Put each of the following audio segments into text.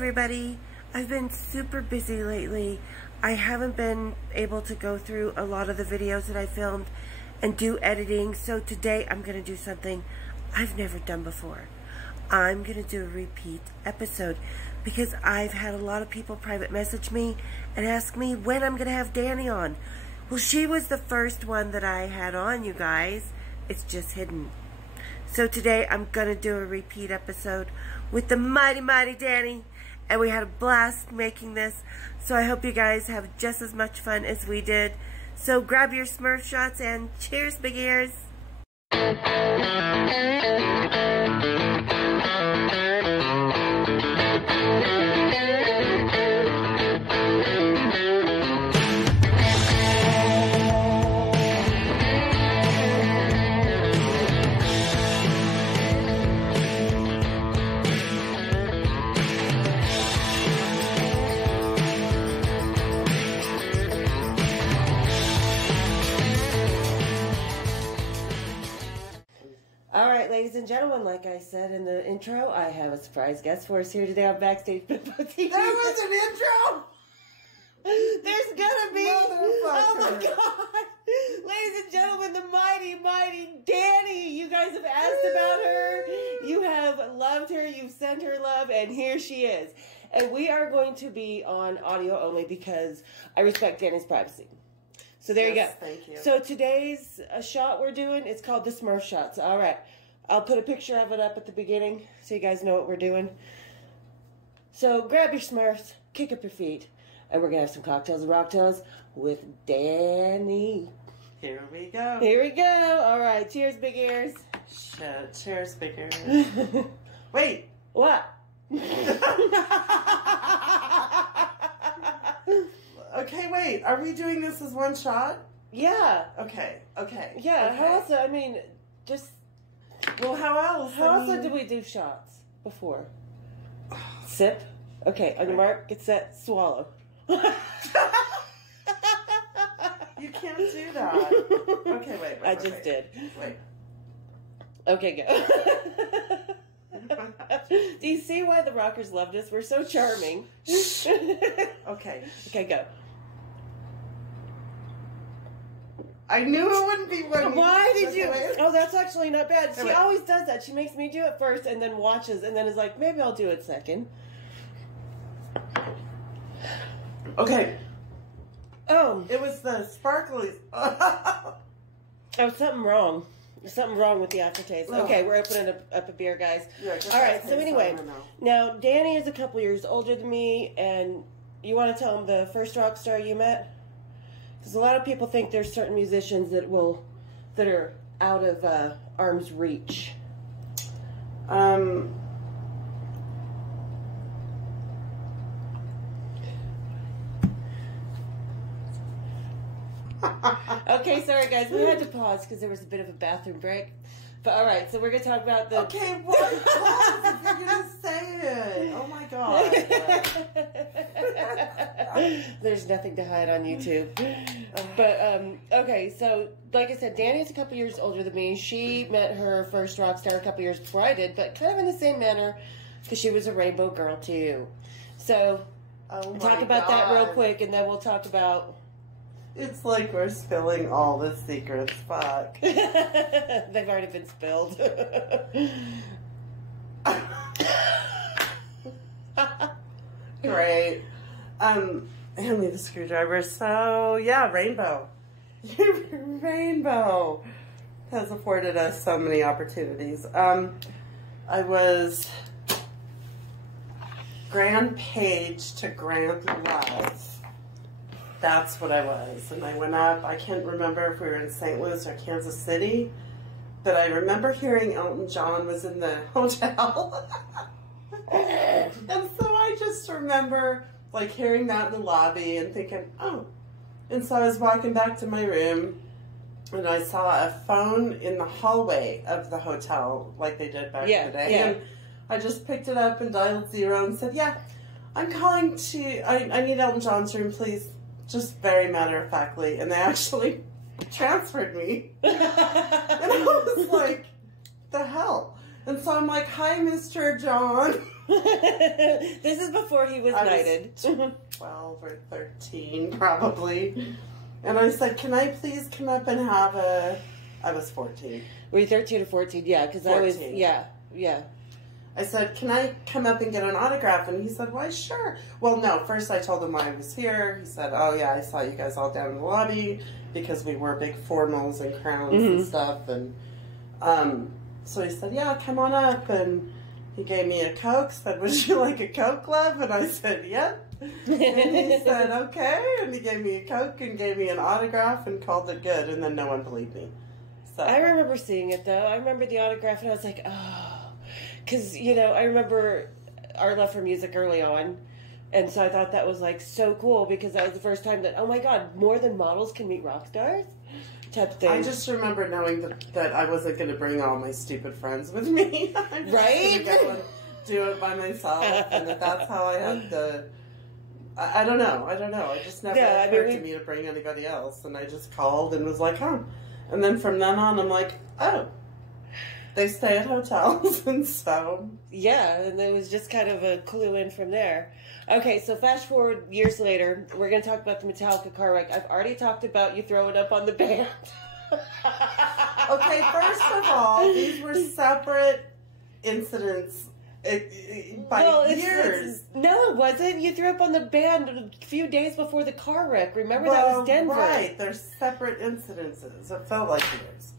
everybody. I've been super busy lately. I haven't been able to go through a lot of the videos that I filmed and do editing, so today I'm going to do something I've never done before. I'm going to do a repeat episode because I've had a lot of people private message me and ask me when I'm going to have Danny on. Well, she was the first one that I had on, you guys. It's just hidden. So today I'm going to do a repeat episode with the mighty, mighty Danny. And we had a blast making this. So I hope you guys have just as much fun as we did. So grab your Smurf shots and cheers, big ears. Alright, ladies and gentlemen, like I said in the intro, I have a surprise guest for us here today on Backstage Bimbo TV. There was an intro? There's gonna be! Oh my Motherfucker. god! Ladies and gentlemen, the mighty, mighty Danny! You guys have asked about her, you have loved her, you've sent her love, and here she is. And we are going to be on audio only because I respect Danny's privacy. So there you go. Thank you. So today's shot we're doing is called the Smurf shots. All right. I'll put a picture of it up at the beginning so you guys know what we're doing. So grab your Smurfs, kick up your feet, and we're going to have some cocktails and rocktails with Danny. Here we go. Here we go. All right. Cheers, big ears. Shit. Cheers, big ears. Wait. What? Okay, wait. Are we doing this as one shot? Yeah. Okay. Okay. Yeah. Okay. How else? I mean, just... Well, how else? How else did we do shots before? Sip. Okay, on your mark, get set, swallow. You can't do that. Okay, wait. I just did. Wait. Okay, go. Do you see why the rockers loved us? We're so charming. Okay. Okay, go. I knew it wouldn't be one. Why did you? Okay, Oh, that's actually not bad. She wait. always does that. She makes me do it first and then watches and then is like, maybe I'll do it second. Okay. Oh. It was the sparklies. Oh, something wrong. There's something wrong with the aftertaste. Oh. Okay, we're opening up a beer, guys. Yeah, just all right, that so taste, anyway, I don't know. now Danny is a couple years older than me, and you want to tell him the first rock star you met? Because a lot of people think there's certain musicians that are out of arm's reach. Okay, sorry guys, we had to pause because there was a bit of a bathroom break. But all right, so we're gonna talk about the. Okay, what? Pause if you're gonna say it. Oh my god. There's nothing to hide on YouTube. But okay, so like I said, Danny's a couple years older than me. She met her first rock star a couple years before I did, but kind of in the same manner because she was a rainbow girl too. So talk about that real quick, and then we'll talk about. It's like we're spilling all the secrets. Fuck. They've already been spilled. Great. Hand me the screwdriver. So yeah, Rainbow. Rainbow has afforded us so many opportunities. I was Grand Page to Grand Love. That's what I was. And I went up, I can't remember if we were in St. Louis or Kansas City, but I remember hearing Elton John was in the hotel. And so I just remember like hearing that in the lobby and thinking, oh. And so I was walking back to my room and I saw a phone in the hallway of the hotel like they did back in the day. Yeah. And I just picked it up and dialed 0 and said, yeah, I'm calling to, I need Elton John's room, please. Just very matter-of-factly. And they actually transferred me. And I was like, the hell? And so I'm like, hi, Mr. John. This is before he was knighted. 12 or 13, probably. And I said, can I please come up and have a... I was 14. Were you 13 or 14? Yeah, because I was... Yeah. I said, can I come up and get an autograph? And he said, why, sure. Well, no, first I told him why I was here. He said, oh, yeah, I saw you guys all down in the lobby because we wore big formals and crowns and stuff. And so he said, yeah, come on up. And he gave me a Coke, said, would you like a Coke, love? And I said, yep. And he said, okay. And he gave me a Coke and gave me an autograph and called it good. And then no one believed me. So I remember seeing it, though. I remember the autograph, and I was like, oh. Because, you know, I remember our love for music early on. And so I thought that was, like, so cool because that was the first time that, oh, my God, more than models can meet rock stars type thing. I just remember knowing that I wasn't going to bring all my stupid friends with me. I'm just right? gonna go and do it by myself. And that's how I had the... I don't know. It just never occurred to me to bring anybody else. And I just called and was like, huh. And then from then on, I'm like, oh. They stay at hotels, and so... Yeah, and it was just kind of a clue in from there. Okay, so fast forward years later, we're going to talk about the Metallica car wreck. I've already talked about you throwing up on the band. Okay, first of all, these were separate incidents by years. No, it wasn't. You threw up on the band a few days before the car wreck. Remember, that was Denver. Right, they're separate incidences. It felt like years.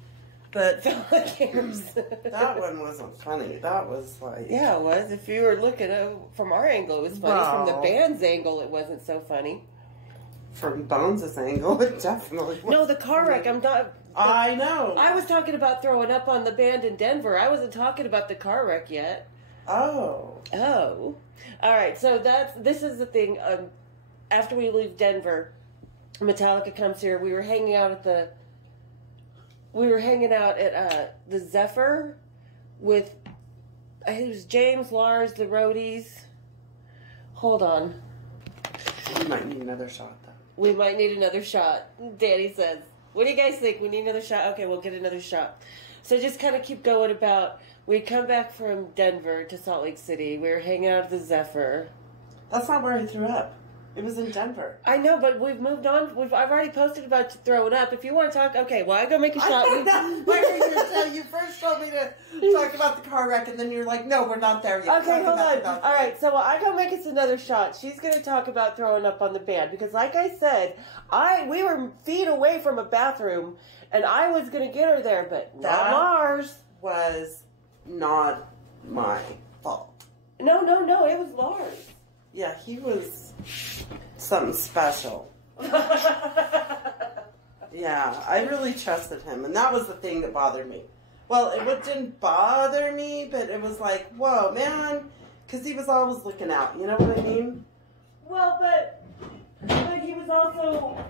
But that one wasn't funny. That was like... Yeah, it was. If you were looking at it from our angle, it was funny. From the band's angle, it wasn't so funny. From Bones' angle, it definitely was. No, the car wreck, I'm not... I know. I was talking about throwing up on the band in Denver. I wasn't talking about the car wreck yet. Oh. Oh. All right, so this is the thing. After we leave Denver, Metallica comes here. We were hanging out at the Zephyr with, it was James, Lars, the roadies. Hold on. We might need another shot, though. We might need another shot, Danny says. What do you guys think? We need another shot? Okay, we'll get another shot. So just kind of keep going about, we'd come back from Denver to Salt Lake City. We were hanging out at the Zephyr. That's not where I threw up. It was in Denver. I know, but we've moved on. I've already posted about throwing up. If you want to talk, okay, well, I go make a shot. You first told me to talk about the car wreck, and then you're like, no, we're not there yet. Okay, hold on. All right, so I go make us another shot. She's going to talk about throwing up on the band, because like I said, we were feet away from a bathroom, and I was going to get her there, but not Lars. Was not my fault. No, it was Lars. Yeah, he was something special. Yeah, I really trusted him, and that was the thing that bothered me. Well, it didn't bother me, but it was like, whoa, man, because he was always looking out, you know what I mean? Well, but he was also...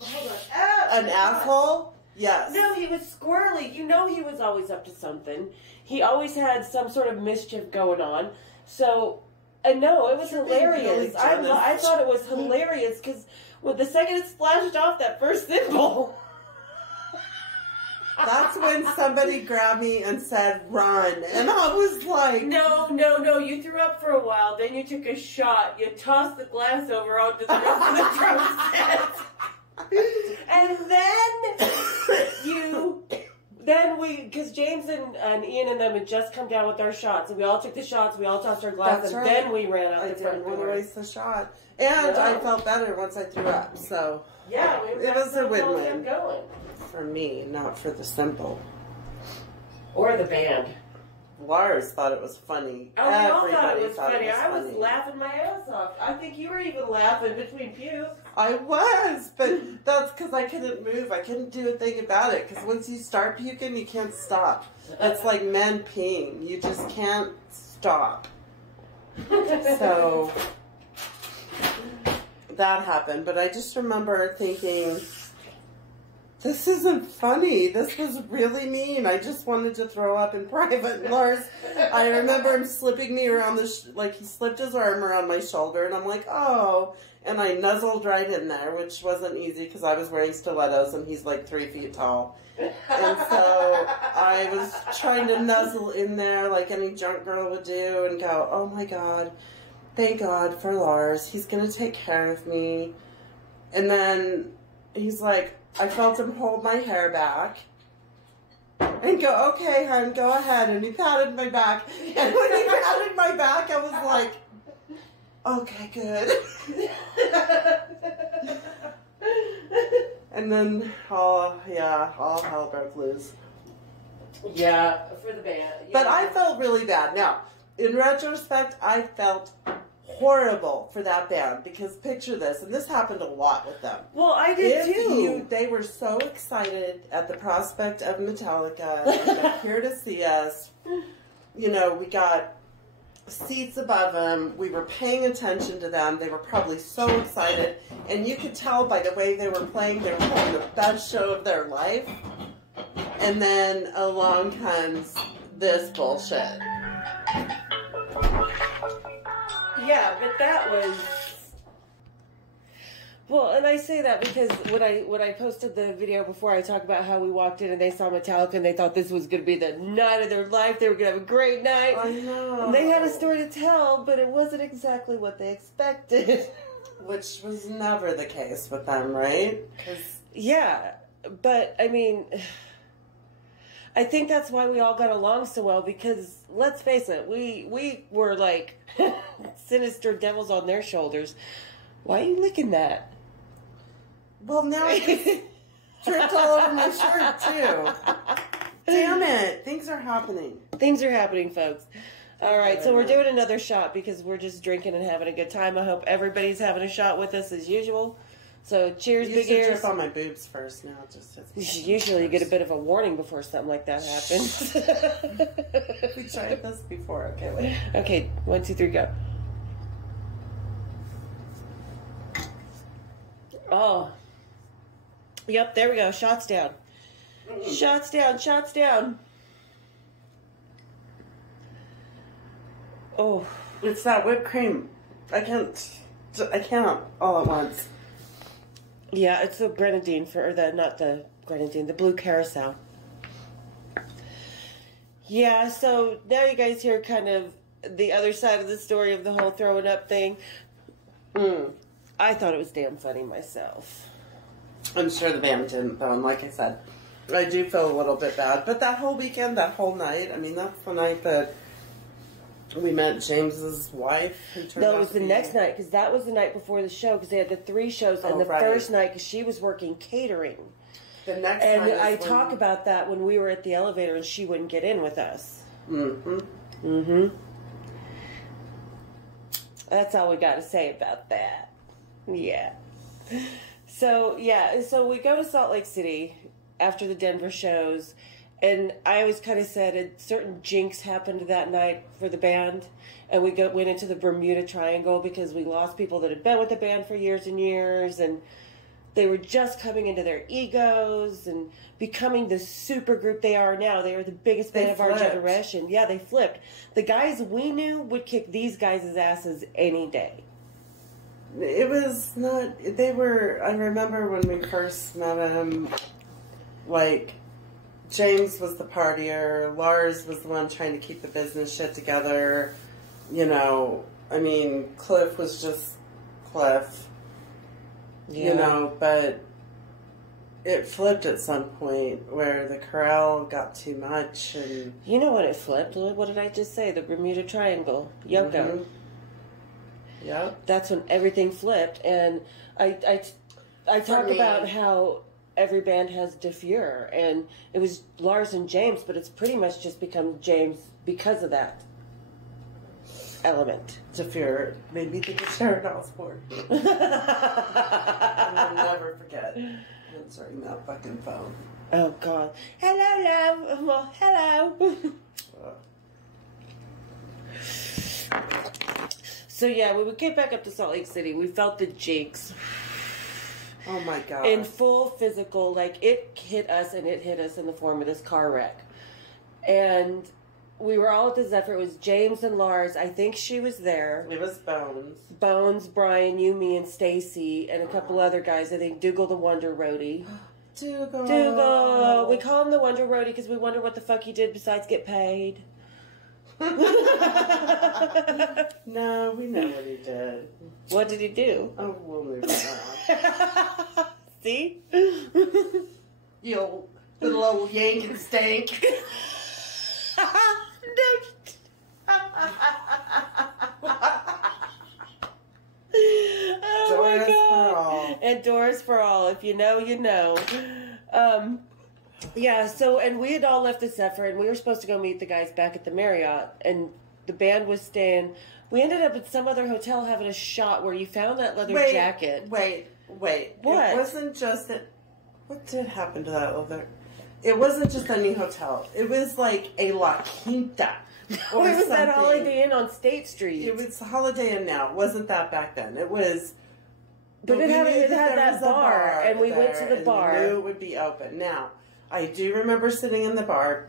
Hold on. An asshole? Yes. No, he was squirrely. You know he was always up to something. He always had some sort of mischief going on. So... And no, it was hilarious. Really I thought it was hilarious because the second it splashed off that first thimble. That's when somebody grabbed me and said, run. And I was like... No. You threw up for a while. Then you took a shot. You tossed the glass over onto the rest of the drum set. And because James and Ian and them had just come down with our shots, and we all took the shots, we all tossed our glass, then we ran out the front door. I didn't want to waste the shot. And I felt better once I threw up, so... Yeah, it was a win-win. Going. For me, not for the simple. Or the band. Lars thought it was funny. Oh, we all thought it was funny. I was laughing my ass off. I think you were even laughing between pukes. I was, but that's because I couldn't move. I couldn't do a thing about it, because once you start puking, you can't stop. It's like men peeing. You just can't stop. So, that happened. But I just remember thinking... This isn't funny. This was really mean. I just wanted to throw up in private. And Lars, I remember him slipping me around he slipped his arm around my shoulder, and I'm like, oh. And I nuzzled right in there, which wasn't easy because I was wearing stilettos and he's like 3 feet tall. And so I was trying to nuzzle in there like any drunk girl would do and go, oh my God, thank God for Lars. He's going to take care of me. And then he's like, I felt him hold my hair back and go, okay, hon, go ahead. And he patted my back. And when he patted my back, I was like, okay, good. And then, all hell broke loose. Yeah, for the band. Yeah. But I felt really bad. Now, in retrospect, I felt horrible for that band because picture this, and this happened a lot with them. Well, I did too. They were so excited at the prospect of Metallica. They're here to see us. You know, we got seats above them. We were paying attention to them. They were probably so excited. And you could tell by the way they were playing the best show of their life. And then along comes this bullshit. Yeah, but that was... Well, and I say that because when I posted the video before, I talked about how we walked in and they saw Metallica and they thought this was going to be the night of their life. They were going to have a great night. I know. And they had a story to tell, but it wasn't exactly what they expected. Which was never the case with them, right? Yeah, but I mean, I think that's why we all got along so well because, let's face it, we were like sinister devils on their shoulders. Why are you licking that? Well, now I just dripped all over my shirt, too. Damn it. Things are happening. Things are happening, folks. All right, so we're doing another shot because we're just drinking and having a good time. I hope everybody's having a shot with us as usual. So cheers, big ears. Drip on my boobs first. Now it just usually you get a bit of a warning before something like that happens. We tried this before. Okay, wait. Okay, 1, 2, 3, go. Oh. Yep, there we go. Shots down. Shots down, shots down. Oh. It's that whipped cream. I can't all at once. Yeah, it's the grenadine not the grenadine, the blue carousel. Yeah, so now you guys hear kind of the other side of the story of the whole throwing up thing. I thought it was damn funny myself. I'm sure the band didn't, though, and like I said, I do feel a little bit bad. But that whole weekend, that whole night, I mean, that's the night that we met James's wife. Who turned No, it was the next night, because that was the night before the show, because they had the 3 shows, and first night, because she was working catering. The next and night I talk about that when we were at the elevator, and she wouldn't get in with us. That's all we got to say about that. Yeah. So we go to Salt Lake City after the Denver shows, and I always kind of said a certain jinx happened that night for the band, and we went into the Bermuda Triangle because we lost people that had been with the band for years and years, and they were just coming into their egos and becoming the super group they are now. They are the biggest band of our generation. Yeah, they flipped. The guys we knew would kick these guys' asses any day. It was not, I remember when we first met them, like, James was the partier, Lars was the one trying to keep the business shit together, you know, I mean, Cliff was just Cliff, you know, but it flipped at some point where the corral got too much and... You know what it flipped? What did I just say? The Bermuda Triangle. Yoko. Yeah, that's when everything flipped, and I talk about how every band has De Feur, and it was Lars and James, but it's pretty much just become James because of that element. De Feur made me think of Sharon Osbourne. I'll never forget answering that fucking phone. Oh God! Hello, love. Well, hello. So yeah, when we came back up to Salt Lake City, we felt the jinx. Oh my God. In full physical, like it hit us, and it hit us in the form of this car wreck. And we were all at the Zephyr. It was James and Lars. I think she was there. It was Bones. Bones, Brian, you, me, and Stacy, and a couple other guys. I think Dougal the Wonder roadie. Dougal. Dougal. We call him the Wonder Roadie because we wonder what the fuck he did besides get paid. No, we know what he did. What did he do? Oh, we'll move on. See? You little old yank and stank. Oh my God. And doors for all. If you know, you know. Yeah, so, and we had all left the Zephyr, and we were supposed to go meet the guys back at the Marriott, and the band was staying. We ended up at some other hotel having a shot where you found that leather jacket. Wait. What? It wasn't just that. What did happen to that leather? It wasn't just any hotel. It was like a La Quinta. It was that Holiday Inn on State Street. It was Holiday Inn now. It wasn't that back then. It was. But it had that bar, and we went to the bar. We knew it would be open. Now, I do remember sitting in the bar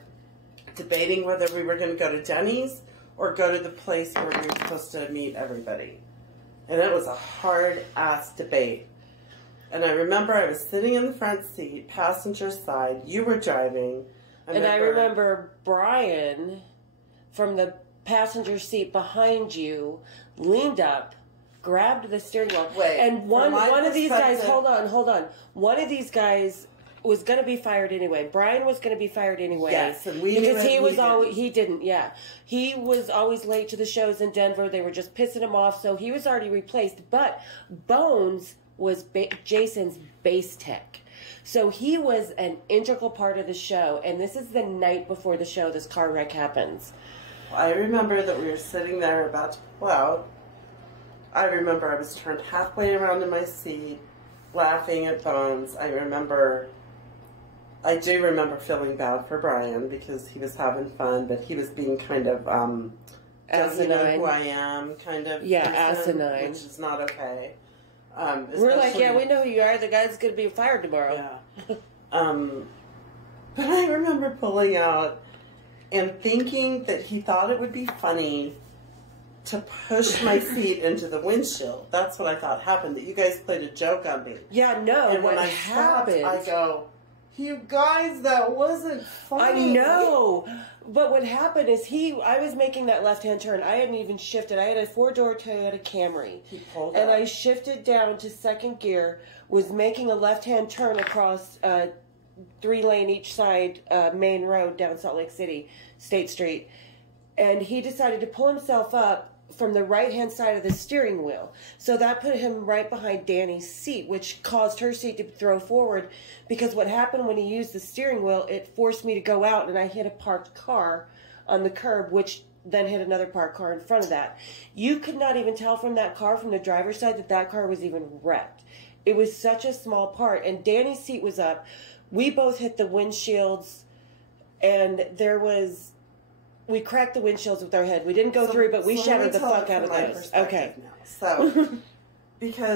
debating whether we were going to go to Denny's or go to the place where we were supposed to meet everybody. And it was a hard-ass debate. And I remember I was sitting in the front seat, passenger side. You were driving. And I remember Brian, from the passenger seat behind you, leaned up, grabbed the steering wheel. Wait, and one of these guys, hold on. One of these guys was going to be fired anyway. Brian was going to be fired anyway. Yes, and we because he was always he was always late to the shows in Denver. They were just pissing him off, so he was already replaced. But Bones was Jason's bass tech. So he was an integral part of the show, and this is the night before the show this car wreck happens. I remember that we were sitting there about to pull out. I remember I was turned halfway around in my seat, laughing at Bones. I do remember feeling bad for Brian because he was having fun, but he was being kind of, doesn't know who I am, kind of. Yeah, person, asinine. Which is not okay. We're like, yeah, we know who you are. The guy's going to be fired tomorrow. Yeah. But I remember pulling out and thinking that he thought it would be funny to push my feet into the windshield. That's what I thought happened, that you guys played a joke on me. Yeah, no, and when I happened? stopped, I go, you guys, that wasn't funny. I know. But what happened is I was making that left-hand turn. I hadn't even shifted. I had a 4-door Toyota Camry. He pulled and up. I shifted down to second gear, was making a left-hand turn across 3-lane each side main road down Salt Lake City, State Street. And he decided to pull himself up from the right-hand side of the steering wheel. So that put him right behind Danny's seat, which caused her seat to throw forward, because what happened when he used the steering wheel, it forced me to go out, and I hit a parked car on the curb, which then hit another parked car in front of that. You could not even tell from that car, from the driver's side, that car was even wrecked. It was such a small part, and Danny's seat was up. We both hit the windshields, and we cracked the windshields with our head. We didn't go through, but we shattered the fuck out of those. Okay. Now.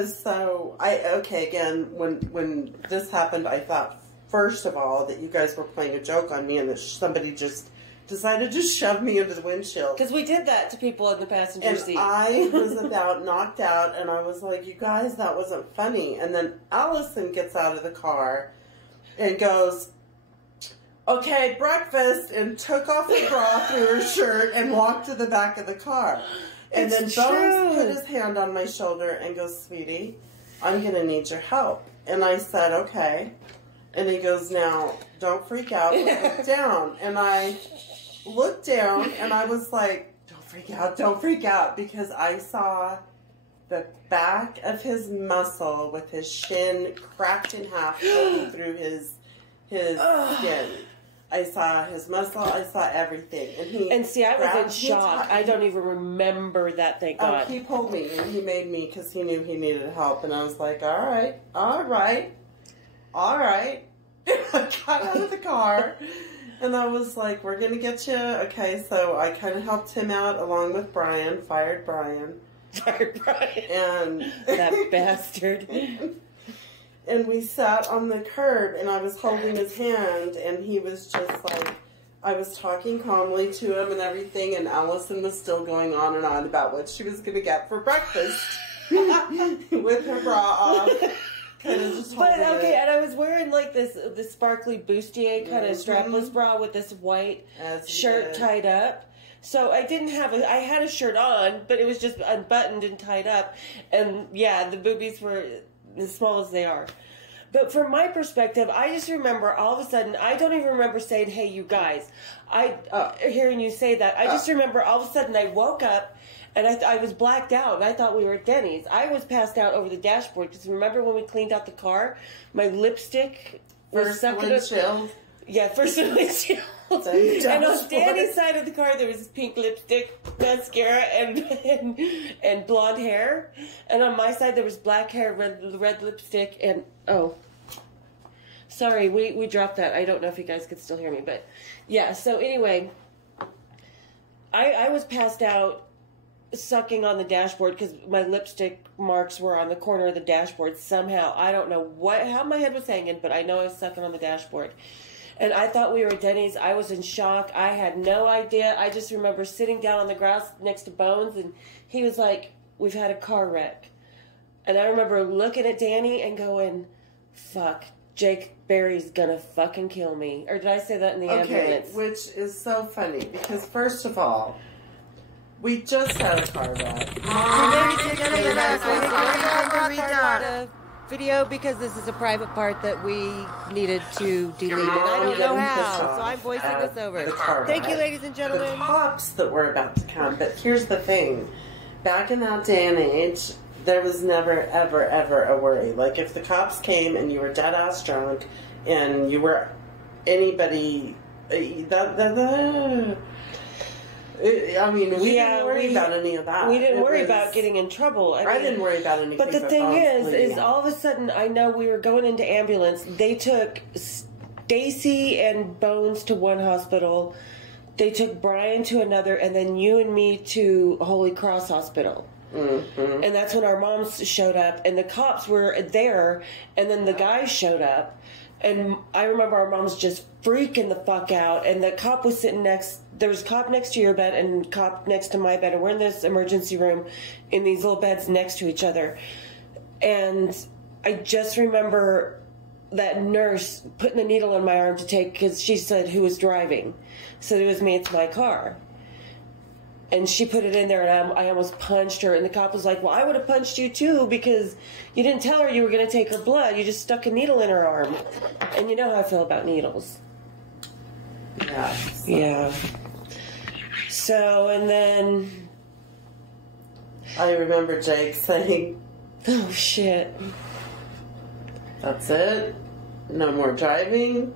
So, again, when this happened, I thought, first of all, that you guys were playing a joke on me and that somebody just decided to shove me into the windshield. Because we did that to people in the passenger seat. I was about knocked out, and I was like, you guys, that wasn't funny. And then Allison gets out of the car and goes, okay, breakfast, and took off her bra through her shirt and walked to the back of the car. And then Bones put his hand on my shoulder and goes, sweetie, I'm going to need your help. And I said, okay. And he goes, now, don't freak out, but look down. And I looked down, and I was like, don't freak out, because I saw the back of his muscle with his shin cracked in half poking through his skin. I saw his muscle. I saw everything. And see, I was in shock. I don't even remember that, thank God. He pulled me, and he made me, because he knew he needed help. And I was like, all right. I got out of the car, and I was like, we're going to get you. Okay, so I kind of helped him out along with Brian, fired Brian. And that bastard. And we sat on the curb, and I was holding his hand, and he was just like, I was talking calmly to him and everything, and Allison was still going on and on about what she was going to get for breakfast with her bra off, kind of just But holding okay, it. and I was wearing like this sparkly bustier kind of strapless bra with this white shirt tied up. So I didn't have I had a shirt on, but it was just unbuttoned and tied up. And yeah, the boobies were as small as they are. But from my perspective, I just remember all of a sudden, I don't even remember saying, hey, you guys. Hearing you say that, I just remember all of a sudden I woke up and I was blacked out and I thought we were at Denny's. I was passed out over the dashboard because remember when we cleaned out the car, my lipstick was sucked windshield. Yeah, first the windshield. And on Danny's side of the car, there was this pink lipstick, mascara, and blonde hair. And on my side, there was black hair, red lipstick, and sorry, we dropped that. I don't know if you guys could still hear me, but yeah. So anyway, I was passed out, sucking on the dashboard because my lipstick marks were on the corner of the dashboard somehow. I don't know how my head was hanging, but I know I was sucking on the dashboard. And I thought we were at Denny's. I was in shock. I had no idea. I just remember sitting down on the grass next to Bones, and he was like, we've had a car wreck. And I remember looking at Danny and going, fuck, Jake Barry's gonna fucking kill me. Or did I say that in the ambulance? Which is so funny, because first of all, we just had a car wreck. Video because this is a private part that we needed to delete, and I don't know how, so I'm voicing this over. Thank you, ladies and gentlemen. The cops that were about to come, but here's the thing. Back in that day and age, there was never, ever, ever a worry. Like, if the cops came and you were dead-ass drunk and you were anybody... I mean, we didn't worry about any of that. We didn't worry about getting in trouble. I didn't worry about anything. But the thing is all of a sudden, I know we were going into ambulance. They took Stacy and Bones to one hospital. They took Brian to another, and then you and me to Holy Cross Hospital. Mm-hmm. And that's when our moms showed up, and the cops were there, and then the guys showed up. And I remember our moms just freaking the fuck out, and the cop was sitting there was a cop next to your bed and a cop next to my bed, and we're in this emergency room in these little beds next to each other. And I just remember that nurse putting the needle in my arm to take, because she said who was driving. So it was me, it's my car. And she put it in there, and I almost punched her. And the cop was like, well, I would have punched you too, because you didn't tell her you were going to take her blood. You just stuck a needle in her arm. And you know how I feel about needles. Yeah. Yeah. So, and then... I remember Jake saying... Oh, shit. That's it? No more driving?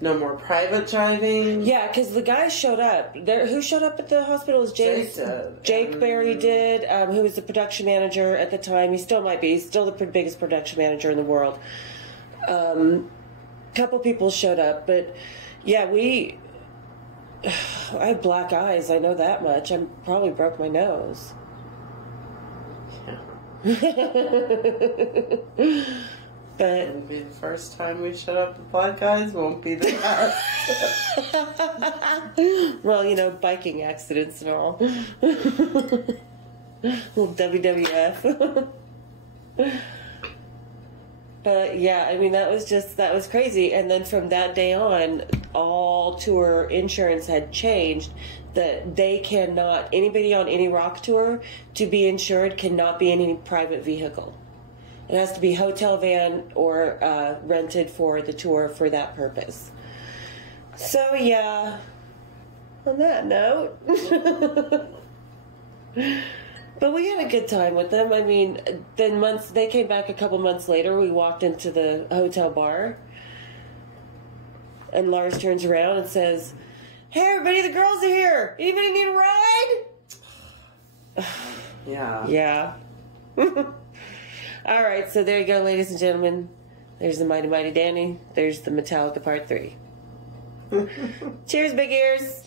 No more private driving? Yeah, because the guys showed up. Who showed up at the hospital was Jake did. Jake Barry did, who was the production manager at the time. He still might be. He's still the biggest production manager in the world. Couple people showed up, but yeah, I had black eyes, I know that much. I probably broke my nose. Yeah. But won't be the first time we showed up with black guys, won't be the last. Well, you know, biking accidents and all. Little WWF. But yeah, I mean, that was crazy. And then from that day on, all tour insurance had changed, that they cannot, anybody on any rock tour to be insured cannot be in any private vehicle. It has to be hotel van or rented for the tour for that purpose. So yeah, on that note. But we had a good time with them. I mean, then they came back a couple months later. We walked into the hotel bar, and Lars turns around and says, "Hey everybody, the girls are here. Anybody need a ride?" Yeah. Yeah. All right, so there you go, ladies and gentlemen. There's the Mighty Mighty Danny. There's the Metallica Part 3. Cheers, big ears.